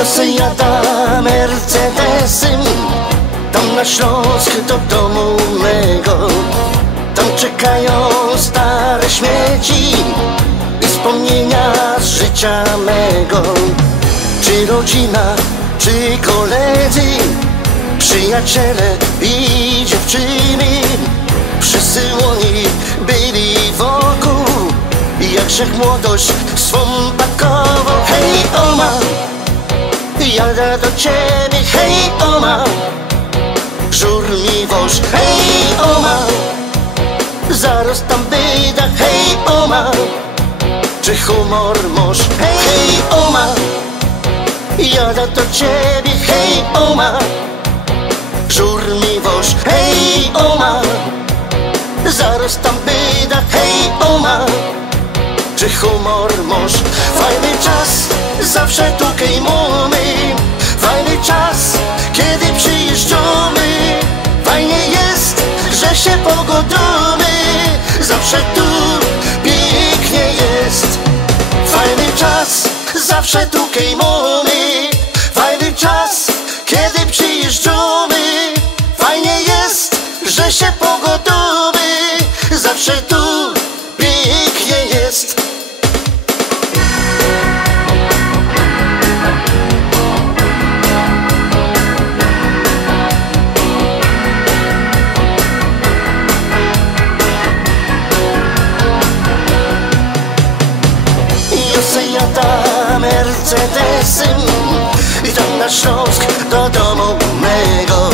Ja se jada Mercedesem tam na Śląsk do domu mego. Tam czekają stare śmieci i wspomnienia z życia mego. Czy rodzina, czy koledzy, przyjaciele i dziewczyny, wszyscy oni byli wokół, jak wszech młodość swą pakował. Hej oma, jadę do ciebie, hej oma, żur mi woż, hej oma, zaraz tam wyda, hej oma, czy humor moż, hej oma, jadę do ciebie, hej oma, żur mi woż, hej oma, zaraz tam wyda, hej oma, czy humor moż. Fajny czas, zawsze tukej mamy, fajny czas, kiedy przyjeżdżamy. Fajnie jest, że się pogodzimy, zawsze tu pięknie jest. Fajny czas, zawsze tukej mamy, fajny czas, kiedy przyjeżdżamy. Fajnie jest, że się pogodzimy, zawsze tu pięknie jest. Jada Mercedesem i tam na Śląsk do domu mego.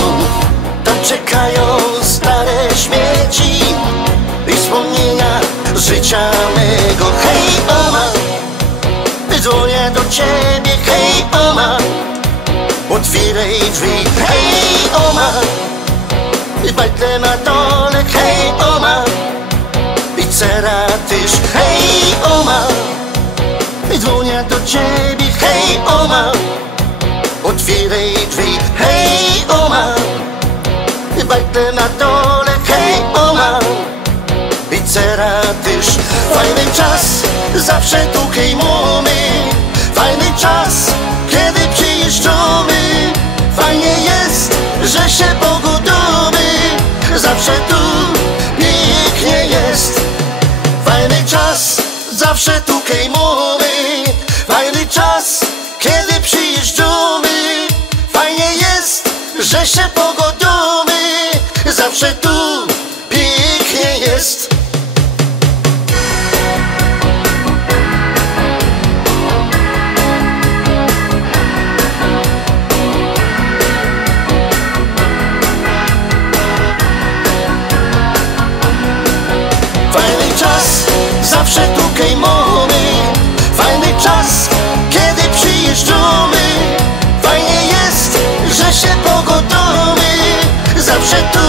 Tam czekają stare śmieci i wspomnienia z życia mego. Hej oma, dzwonię do ciebie, hej oma, otwieraj drzwi, hej oma, bajtle na dole, hej oma, pizzera tyż, hej oma, dzwonię do ciebie, hej oma, otwieraj drzwi, hej oma, bajtle na dole, hej oma, pizzera tyż. Fajny czas, zawsze tukej mamy, fajny czas, kiedy przyjeżdżamy. Fajnie jest, że się pogodzimy, zawsze tu pięknie jest. Fajny czas, zawsze tukej mamy, fajny czas, kiedy przyjeżdżamy. Fajnie jest, że się pogodzimy, zawsze tu pięknie jest. Fajny czas, zawsze tukej mamy, fajny czas, kiedy przyjeżdżamy. Fajnie jest, że się pogodzimy, zawsze tu